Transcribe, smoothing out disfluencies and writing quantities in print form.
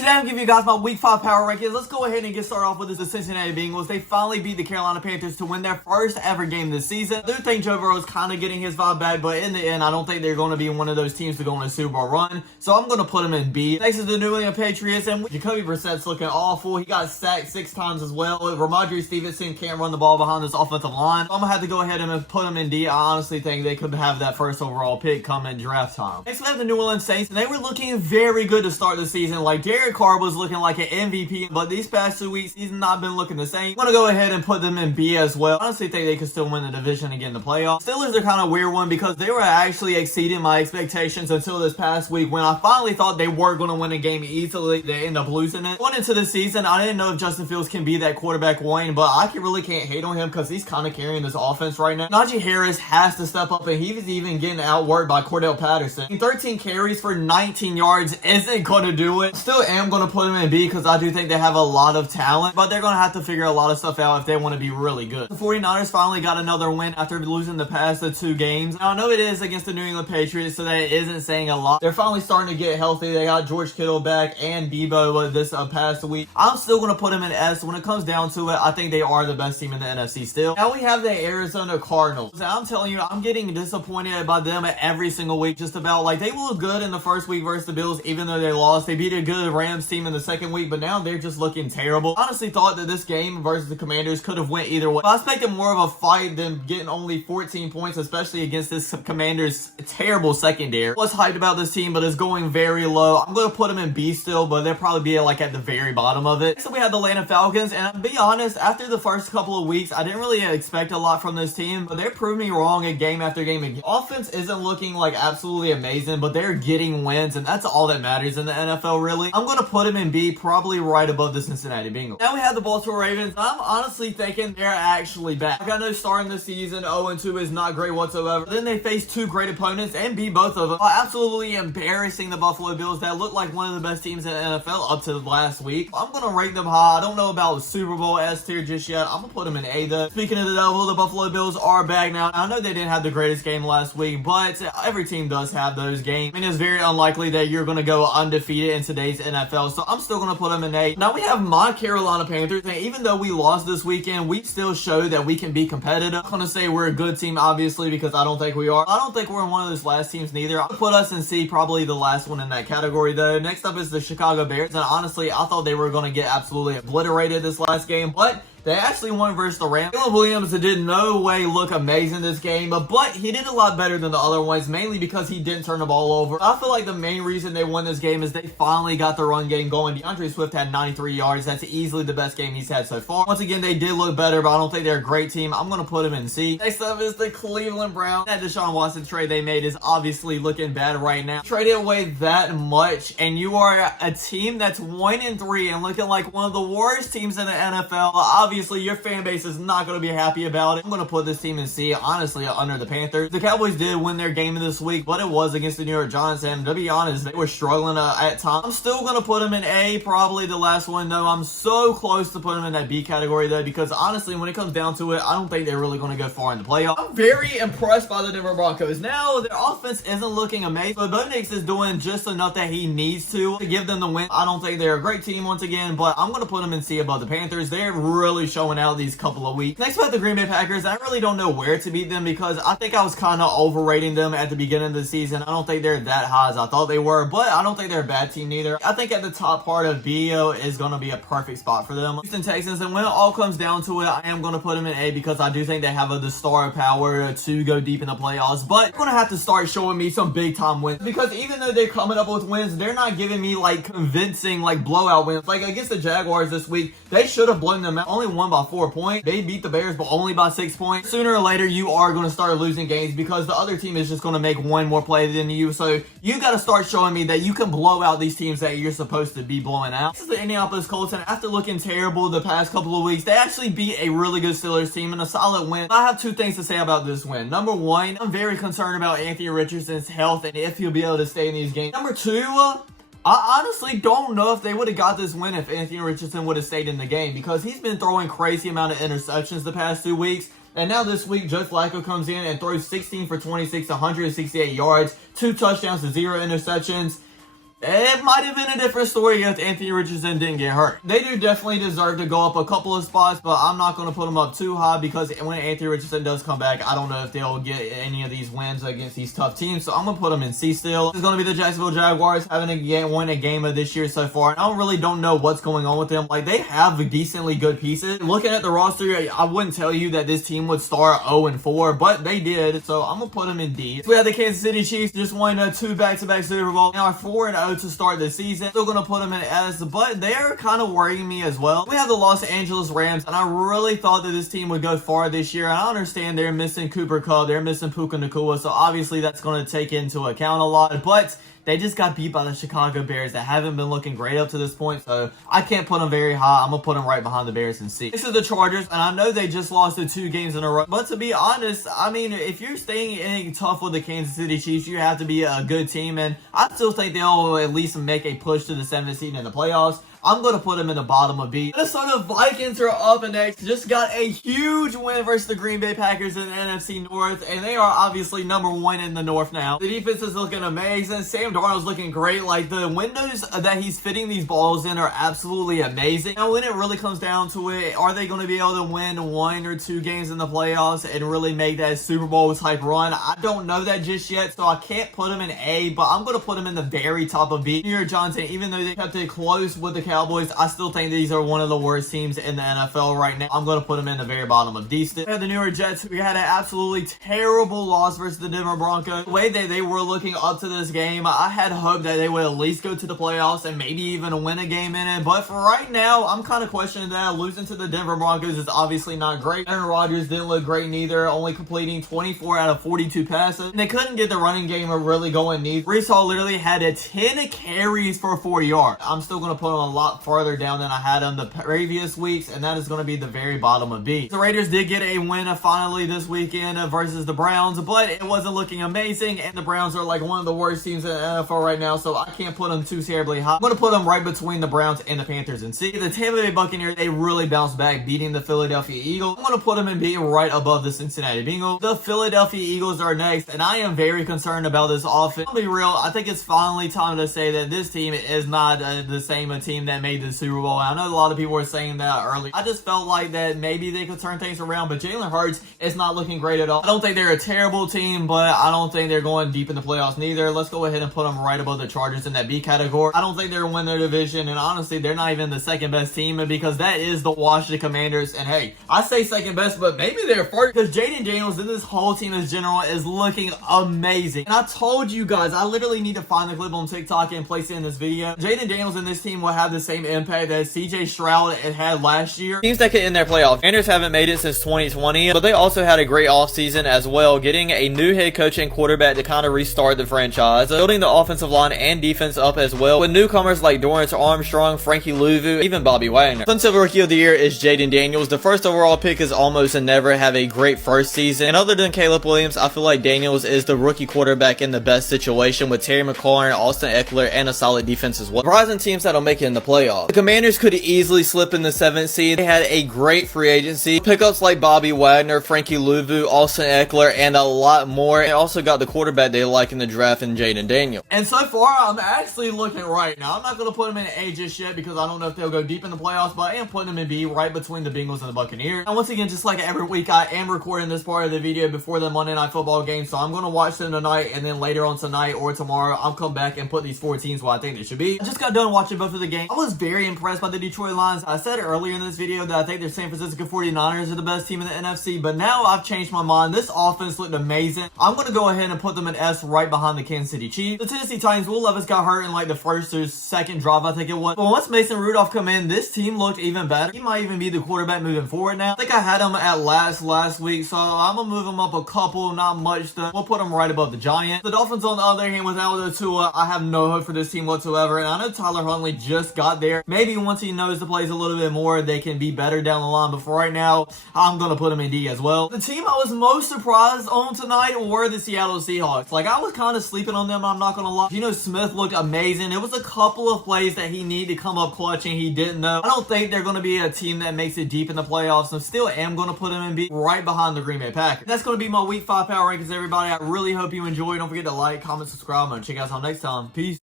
today I'm giving you guys my Week 5 power rankings. Let's go ahead and get started off with the Cincinnati Bengals. They finally beat the Carolina Panthers to win their first ever game this season. I do think Joe Burrow is kind of getting his vibe back, but in the end, I don't think they're going to be one of those teams to go on a Super Bowl run. So I'm going to put them in B. Next is the New England Patriots, and Jacoby Brissett's looking awful. He got sacked 6 times as well. Ramondre Stevenson can't run the ball behind this offensive line. So I'm going to have to go ahead and put them in D. I honestly think they could have that first overall pick come in draft time. Next we have the New Orleans Saints, and they were looking very good to start the season. Like Derek Carr was looking like an MVP, but these past 2 weeks, he's not been looking the same. I'm going to go ahead and put them in B as well. I honestly think they could still win the division and get in the playoffs. Steelers are kind of a weird one because they were actually exceeding my expectations until this past week when I finally thought they were going to win a game easily. They end up losing it. Going into the season, I didn't know if Justin Fields can be that quarterback one, but I really can't hate on him because he's kind of carrying this offense right now. Najee Harris has to step up, and he's even getting outworked by Cordell Patterson. 13 carries for 19 yards isn't going to do it. Still am going to put him in B because I do think they have a lot of talent, but they're going to have to figure a lot of stuff out if they want to be really good. The 49ers finally got another win after losing the past 2 games. Now, I know it is against the New England Patriots, so that isn't saying a lot. They're finally starting to get healthy. They got George Kittle back and Debo this past week. I'm still going to put them in S. When it comes down to it, I think they are the best team in the NFC still. Now we have the Arizona Cardinals. I'm telling you, I'm getting disappointed by them every single week. Just about like they look good in the first week versus the Bills, even though they lost. They beat a good Rams team in the second week, but now they're just looking terrible. I honestly thought that this game versus the Commanders could have went either way. I expected more of a fight than getting only 14 points, especially against this Commanders terrible secondary. I was hyped about this team, but it's going very low. I'm going to put them in B still, but they'll probably be like at the very bottom of it. So we have the Atlanta Falcons, and to be honest, after the first couple of weeks, I didn't really expect a lot from this team, but they're proving me wrong game after game again. Offense isn't looking like absolutely amazing, but they're getting wins, and that's all that matters in the NFL, really. I'm going to put them in B, probably right above the Cincinnati Bengals. Now we have the Baltimore Ravens. I'm honestly thinking they're actually back. I know starting the season 0-2 is not great whatsoever. Then they face 2 great opponents and beat both of them, absolutely embarrassing the Buffalo Bills that look like one of the best teams in the NFL up to last week. I'm going to rate them high. I don't know about the Super Bowl S tier just yet. I'm going to put them in A though. Speaking of the devil, the Buffalo Bills are back now. I know they didn't have the greatest game last week, but every team does have those games. I mean, it's very unlikely that you're going to go undefeated in today's NFL, so I'm still going to put them in A. Now we have my Carolina Panthers, and even though we lost this weekend, we still show that we can be competitive. I'm going to say we're a good team, obviously, because I don't think we are. I don't think we're one of those last teams neither. I'll put us in C, probably the last one in that category though. Next up is the Chicago Bears, and honestly, I thought they were going to get absolutely obliterated this last game, but they actually won versus the Rams. Caleb Williams did no way look amazing this game, but he did a lot better than the other ones, mainly because he didn't turn the ball over. I feel like the main reason they won this game is they finally got the run game going. DeAndre Swift had 93 yards. That's easily the best game he's had so far. Once again, they did look better, but I don't think they're a great team. I'm going to put them in C. Next up is the Cleveland Browns. That Deshaun Watson trade they made is obviously looking bad right now. Traded away that much, and you are a team that's 1-3 and looking like one of the worst teams in the NFL. Obviously, your fan base is not going to be happy about it. I'm going to put this team in C, honestly, under the Panthers. The Cowboys did win their game this week, but it was against the New York Giants, and to be honest, they were struggling at times. I'm still going to put them in A, probably the last one, though. I'm so close to putting them in that B category, though, because honestly, when it comes down to it, I don't think they're really going to go far in the playoffs. I'm very impressed by the Denver Broncos. Now, their offense isn't looking amazing, but Bo Nix is doing just enough that he needs to give them the win. I don't think they're a great team once again, but I'm going to put them in C above the Panthers. They're really showing out these couple of weeks. Next, we have the Green Bay Packers. I really don't know where to beat them because I think I was kind of overrating them at the beginning of the season. I don't think they're that high as I thought they were, but I don't think they're a bad team neither. I think at the top part of B is going to be a perfect spot for them. Houston Texans, and when it all comes down to it, I am going to put them in A because I do think they have the star power to go deep in the playoffs, but they're going to have to start showing me some big time wins because even though they're coming up with wins, they're not giving me like convincing like blowout wins. Like against the Jaguars this week, they should have blown them out. Only won by 4 points. They beat the Bears, but only by 6 points. Sooner or later, you are going to start losing games because the other team is just going to make one more play than you. So you got to start showing me that you can blow out these teams that you're supposed to be blowing out. This is the Indianapolis Colts, and after looking terrible the past couple of weeks, they actually beat a really good Steelers team in a solid win. I have 2 things to say about this win. Number 1, I'm very concerned about Anthony Richardson's health and if he'll be able to stay in these games. Number 2, I honestly don't know if they would have got this win if Anthony Richardson would have stayed in the game because he's been throwing crazy amount of interceptions the past 2 weeks. And now this week, Joe Flacco comes in and throws 16 for 26, 168 yards, 2 touchdowns to 0 interceptions. it might have been a different story if Anthony Richardson didn't get hurt. They do definitely deserve to go up a couple of spots, but I'm not going to put them up too high because when Anthony Richardson does come back, I don't know if they'll get any of these wins against these tough teams, so I'm going to put them in C still. This is going to be the Jacksonville Jaguars having won a game of this year so far, and I really don't know what's going on with them. Like, they have decently good pieces. Looking at the roster, I wouldn't tell you that this team would start 0-4, but they did, so I'm going to put them in D. So we have the Kansas City Chiefs just won 2 back-to-back Super Bowl. Now are 4-0 to start the season. Still going to put them in S, but they're kind of worrying me as well. We have the Los Angeles Rams, and I really thought that this team would go far this year. I understand they're missing Cooper Kupp, they're missing Puka Nacua, so obviously that's going to take into account a lot, but they just got beat by the Chicago Bears that haven't been looking great up to this point, so I can't put them very high. I'm going to put them right behind the Bears in C. Next is the Chargers, and I know they just lost the 2 games in a row, but to be honest, I mean, if you're staying tough with the Kansas City Chiefs, you have to be a good team, and I still think they'll at least make a push to the 7th seed in the playoffs. I'm going to put them in the bottom of B. Minnesota Vikings are up next. Just got a huge win versus the Green Bay Packers in the NFC North, and they are obviously #1 in the North now. The defense is looking amazing. Sam Darnold's looking great. Like, the windows that he's fitting these balls in are absolutely amazing. Now, when it really comes down to it, are they going to be able to win 1 or 2 games in the playoffs and really make that Super Bowl type run? I don't know that just yet, so I can't put them in A, but I'm going to put them in the very top of B. New York Giants, even though they kept it close with the Cowboys, I still think these are one of the worst teams in the NFL right now. I'm going to put them in the very bottom of D still. We have the New York Jets. We had an absolutely terrible loss versus the Denver Broncos. The way that they were looking up to this game, I had hoped that they would at least go to the playoffs and maybe even win a game in it. But for right now, I'm kind of questioning that. Losing to the Denver Broncos is obviously not great. Aaron Rodgers didn't look great neither, only completing 24 out of 42 passes. And they couldn't get the running game really going neither. Brees Hall literally had 10 carries for 4 yards. I'm still going to put them a lot farther down than I had them the previous weeks, and that is going to be the very bottom of B. The Raiders did get a win finally this weekend versus the Browns, but it wasn't looking amazing, and the Browns are like one of the worst teams in the NFL right now, so I can't put them too terribly high. I'm going to put them right between the Browns and the Panthers in C. The Tampa Bay Buccaneers, they really bounced back, beating the Philadelphia Eagles. I'm going to put them in B right above the Cincinnati Bengals. The Philadelphia Eagles are next, and I am very concerned about this offense. I'll be real, I think it's finally time to say that this team is not the same team that made the Super Bowl. I know a lot of people were saying that early. I just felt like that maybe they could turn things around, but Jalen Hurts is not looking great at all. I don't think they're a terrible team, but I don't think they're going deep in the playoffs neither. Let's go ahead and put them right above the Chargers in that B category. I don't think they're going to win their division, and honestly, they're not even the second best team because that is the Washington Commanders, and hey, I say second best, but maybe they're first because Jaden Daniels and this whole team in general is looking amazing. And I told you guys, I literally need to find the clip on TikTok and place it in this video. Jaden Daniels and this team will have the same impact that CJ Stroud had last year. Teams that could end their playoffs. Commanders haven't made it since 2020, but they also had a great offseason as well, getting a new head coach and quarterback to kind of restart the franchise, building the offensive line and defense up as well, with newcomers like Dorrance Armstrong, Frankie Louvu, even Bobby Wagner. Offensive Rookie of the Year is Jaden Daniels. The first overall pick is almost and never have a great first season, and other than Caleb Williams, I feel like Daniels is the rookie quarterback in the best situation with Terry McLaurin, Austin Eckler, and a solid defense as well. Rising teams that'll make it in the playoffs. The Commanders could easily slip in the 7th seed. They had a great free agency. Pickups like Bobby Wagner, Frankie Louvu, Austin Eckler, and a lot more. They also got the quarterback they like in the draft in Jaden Daniels. And so far, I'm actually looking right now. I'm not going to put them in A just yet because I don't know if they'll go deep in the playoffs, but I am putting them in B right between the Bengals and the Buccaneers. And once again, just like every week, I am recording this part of the video before the Monday Night Football game, so I'm going to watch them tonight, and then later on tonight or tomorrow, I'll come back and put these 4 teams where I think they should be. I just got done watching both of the games. I was very impressed by the Detroit Lions. I said earlier in this video that I think the San Francisco 49ers are the best team in the NFC, but now I've changed my mind. This offense looked amazing. I'm going to go ahead and put them in S right behind the Kansas City Chiefs. The Tennessee Titans, Will Levis got hurt in like the first or second drive, I think it was. But once Mason Rudolph come in, this team looked even better. He might even be the quarterback moving forward now. I think I had him at last week, so I'm going to move him up a couple, not much. We'll put him right above the Giants. The Dolphins, on the other hand, without the Tua, I have no hope for this team whatsoever, and I know Tyler Huntley just got there. Maybe once he knows the plays a little bit more, they can be better down the line, but for right now, I'm going to put him in D as well. The team I was most surprised on tonight were the Seattle Seahawks. Like, I was kind of sleeping on them, I'm not going to lie. Geno Smith looked amazing. It was a couple of plays that he needed to come up clutch and he didn't know. I don't think they're going to be a team that makes it deep in the playoffs, so still am going to put them in B right behind the Green Bay Packers. That's going to be my week 5 power rankings, everybody. I really hope you enjoyed. Don't forget to like, comment, subscribe, and check us out next time. Peace.